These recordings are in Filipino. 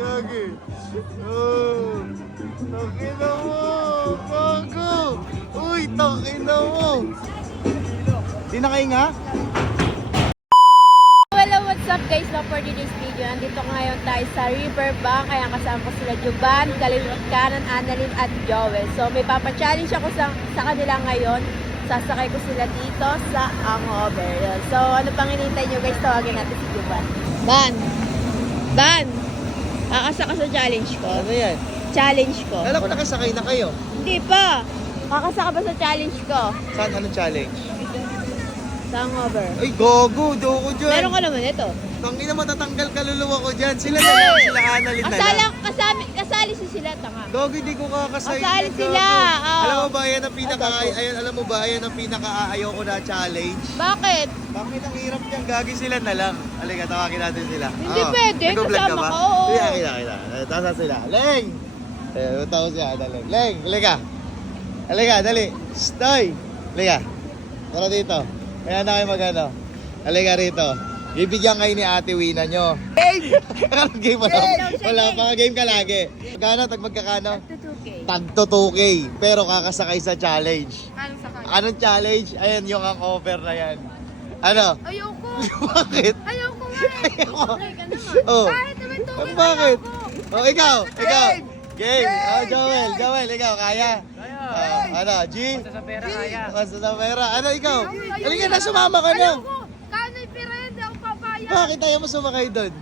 gagi. Oh, takina mo. Gago. Uy, takina mo. Di nakahinga? Hello, what's up guys? No, for today's video, nandito ngayon tayo sa Riverbank. Kaya kasama ko sila Juban, Kaliwat Kanan, Annalyn at Joel. So may papa-challenge ako sa, sa kanila ngayon. Sasakay ko sila dito sa Hangover. Yun. So ano pang hinihintay nyo guys? Tawagin natin si Juban. Ban! Ban! Kakasa ka sa challenge ko. Ano yan? Challenge ko. Alam ko nakasakay na kayo. Hindi pa! Kakasa ka ba sa challenge ko? Saan? Anong challenge? Hangover. Ay, gogo. Do ko dyan. Meron ka naman ito. Tangina matatanggal kaluluwa ko dyan. Sila na lang. Sila Annalyn na Kasala, lang. Kasali, si sila, tanga. Gogo, hindi ko kakasay. Kasali sila, oo. Alam mo ba, yan ang pinaka, Ah, ayan, alam mo ba, yan ang pinaka-ayaw ko na challenge. Bakit? Bakit ang hirap niyang gagi sila na lang? Halika, tawagin natin sila. Hindi Oo. pwede, kasama ka, oo. Sige, kita, kita. Eh, Tasa sila. Leng! Eh, tawag siya, dali. Leng, halika. Halika, dali. Stay! Halika. Tara dito. Kaya na kayo magano. Halika rito. Bibigyan kayo ni Ate Wina nyo. Game! Anong game wala? Wala pa. Game ka lagi. Magkano? Tag magkakano? 2K. Tagto 2K. Pero kakasakay sa challenge. Ano sa kanya? Anong challenge? Ayan yung ang over na yan. Ano? Ayoko. Bakit? Ayoko nga eh. Ayoko. Okay ka naman. Oh. Kahit naman 2K. Bakit? ayoko. Oh, ikaw, ikaw. Game. Oh, Joel, Joel, ikaw, kaya? Ah, ano, G? Basta sa pera kaya. Basta sa pera. Ano, ikaw? Halika na, sumama ka na. Ayoko. Kano yung pera yan? Di ako papayag. Bakit ayaw mo sumakay doon?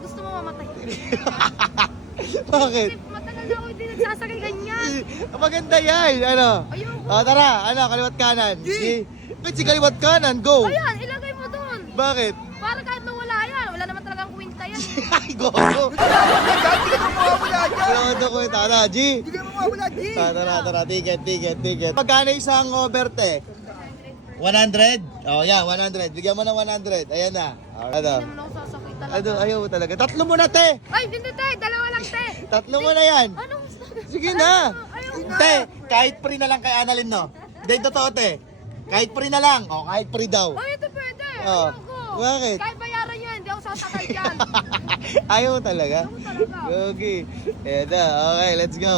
Gusto mo mamatay. Bakit? Kasi matagal na ako hindi nagsasakay ganyan. Maganda yan. Ano? Ayoko. Oh, tara. Ano, kaliwat kanan. G. Ba't si kaliwat kanan? Go. Ayan, ilagay mo doon. Bakit? Para kahit nawala yan. Wala naman talagang kwinta yan. Ay, gogo. Lodo ko ito. Ano, G? Hindi ka mawawala, G! Tara, tara, tara. Ticket, ticket, ticket. Magkano isang overte? 100? Oh, yeah, 100. Bigyan mo ng 100. Ayan na. Ano? Ano, ayaw mo talaga. Tatlo mo na, te! Ay, hindi te. Dalawa lang te. Tatlo mo na yan. Anong? Sige na. Te, kahit free na lang kay Annalyn, no? Hindi, totoo, te. Kahit free na lang. O, kahit free daw. Ay, ito pwede. Oh. Ayoko. Bakit? Kahit bayaran nyo, hindi ako sasakay dyan. ayaw mo talaga? Ayoko talaga. Okay. Na. Okay, let's go.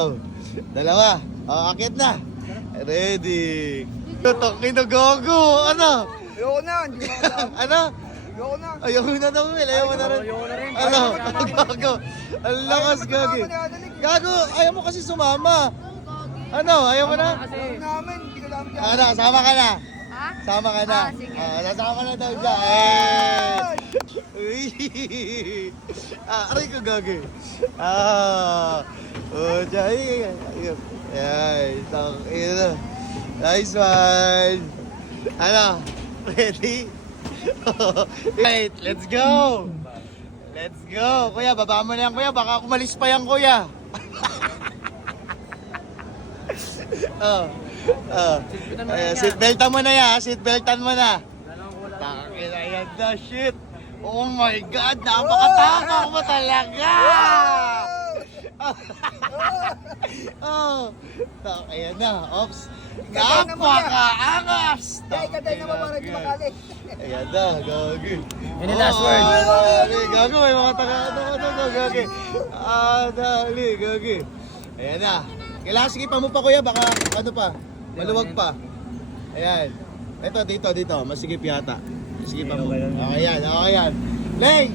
Dalawa. O, akit na. Ready. Totokin na gago. Ano? Ayoko na, hindi mo ano? Ayoko na. Ayaw mo na daw. Ayaw mo na rin. Ayoko na rin. Ano? Gago. Ang lakas, gagi. Gago, ayaw mo kasi sumama. Ano? Ayaw mo na? Ayoko namin, hindi dyan. Ano? Sama ka na. ha? Sama ka na. Ah, sige. Ah, nasama na daw siya. Eh. Uy. Ah, aray ko gagi. Ah. Oh, jay. Ayun. Ay, tang ina. Nice one. Ano? Ready? Wait, let's go. Let's go. Kuya, baba mo na yan, kuya. Baka umalis pa yan, kuya. oh. Oh. Ayan, seatbeltan mo na yan, seatbeltan mo na. Takina yan na, shit. Oh my God, napakatakot mo talaga! oh, takina na, ops. Napakaangas! Ay, katay naman para di makali. Ayan na, gagi. Yung last word. Oh, dali, gago, may mga taga, ano, ano, ano, gagi. Ah, dali, gagi. Ayan na. Kailangan sige pa mo pa kuya, baka ano pa, maluwag pa. Ayan. Ito, dito, dito, masigip yata. Sige pa mo. Okay yan, okay yan. Leng,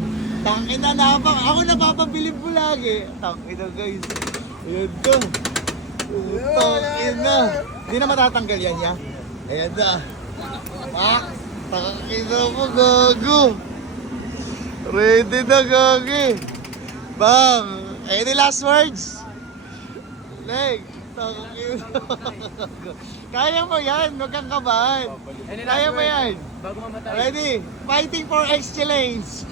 tangin na napang, ako napapabilib mo lagi. Tangin na guys. Ayan to. Tangin na. Hindi na matatanggal yan ya. Ayan na. Pak! Na mo, gago. Ready na, gagi. Bang! Any last words? Leg, na. Kaya mo yan, huwag kang kabahan. Kaya mo yan. bago mamatay. Ready? Fighting for excellence.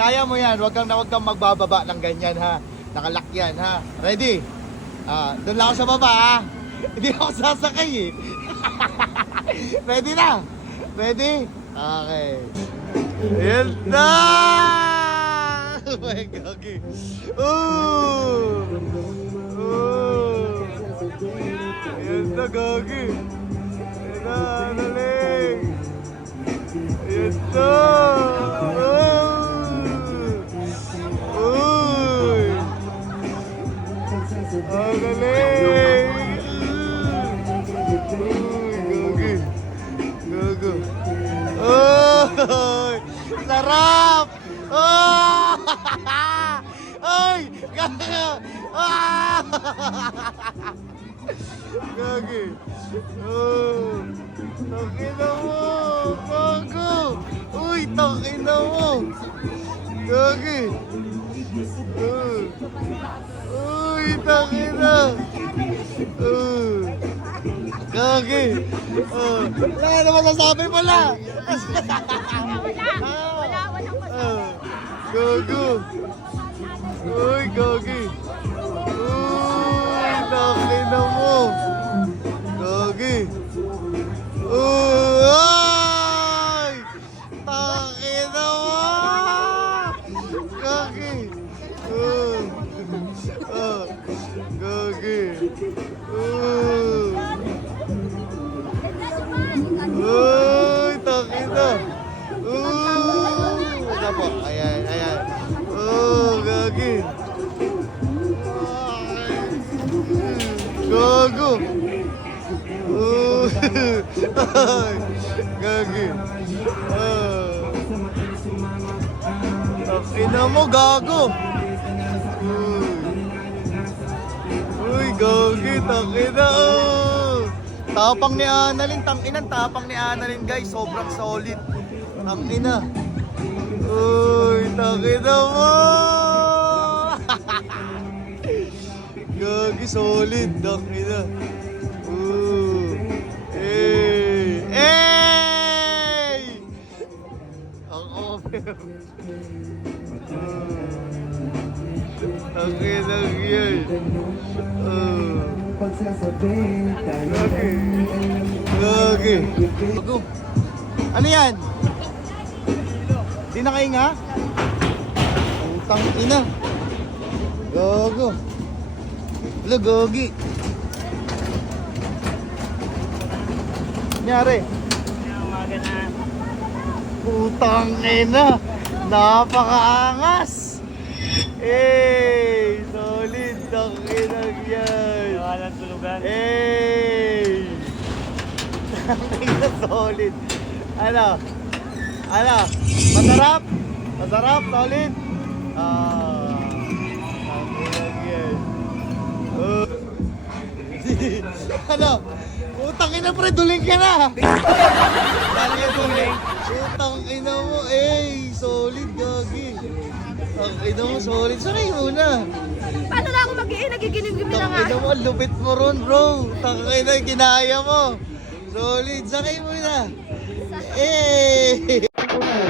Kaya mo yan. Huwag kang, huwag kang magbababa ng ganyan ha. Nakalak yan ha. Ready? Ah, doon lang ako sa baba ha. Hindi ako sasakay eh. Ready na? Ready? Okay. Ayan! Oh my God. okay. Ooh! Ooh! Ayan na, Gagi. Ayan na, analing. Ayan na. Ay! Gago! Ah! Gagi. Oh. Takina mo. Gago. Uy, takina mo. Gagi. Uh. Uy, takina. Uh. Gagi. Uh. Wala na masasabi na. Wala, wala, walang Ah. Gago. Uy, gagi. Uy, takina mo. Gagi. Uy, ay! Takina mo. Gagi. Uh. Ah. Gagi. Gago. Oh. Ay. Gagi. Ah. Takina mo, gago. Uy. Uy, gagi, takina. Oh. Tapang ni Annalyn, tanginan, tapang ni Annalyn guys, sobrang solid. Tangina. Uy, takina mo. Gagi, solid, tangina. Uy. Hey! Hey! Ang over. Tangina yan. Uh. Gagi. Gagi. Bago. Ano yan? Di nakahinga? Utang ina. Gago. Wala, gagi. Nyari. Utang ina. Napakaangas. Eh, solid. Tanginag yan. Walang tulugan. Tangina solid. Ano? Ano? Masarap? Masarap? Solid? Ah. Tangina ano? Utang ina pre, duling ka na! Dali ka duling? Utang ina mo, eh, solid gagi. Utang ina mo, solid. Sakay muna. Paano na ako mag-iin? Nagiginim-gimin na nga. Tangina mo, ang lupit mo ron, bro. Tangina, kinaya mo. Solid, sakay mo na. Eh!